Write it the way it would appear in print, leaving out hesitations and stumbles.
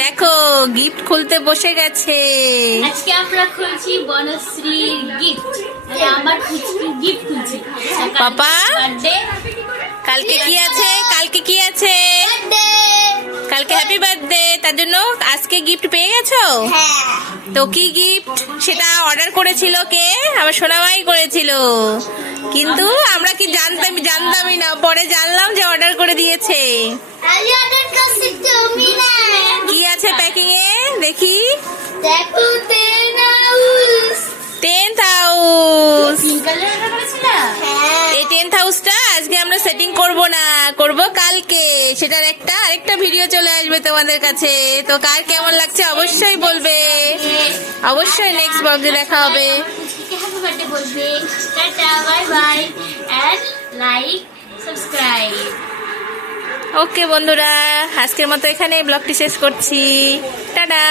দেখো গিফট খুলতে বসে গেছে। আজকে আমরা খুলছি বনশ্রীর গিফট। আমার গিফট খুলছি। পাপা বার্থডে। কালকে কি আছে? কালকে কি আছে? কালকে হ্যাপি বার্থডে, তার জন্য আজকে গিফট পেয়ে গেছো? তো কি গিফট সেটা অর্ডার করেছিল কে? আমার সোনামাই করেছিল, কিন্তু আমরা কি জানতামই না, পরে জানলাম যে অর্ডার করে দিয়েছে। কি আছে প্যাকিং এ দেখি? দেখো টেন্ট হাউস। হ্যাঁ। এই টেন্ট হাউসটা আজকে আমরা সেটিং করব না, করব কালকে। সেটার আরেকটা ভিডিও চলে আসবে তোমাদের কাছে। তো কার কেমন লাগছে অবশ্যই বলবে, অবশ্যই নেক্সট ব্লগে দেখা হবে। হ্যাপি বার্থডে বলবে। Tata, bye bye and like subscribe. Okay বন্ধুরা, আজকের মতো এখানে ব্লগটি শেষ করছি। টাটা।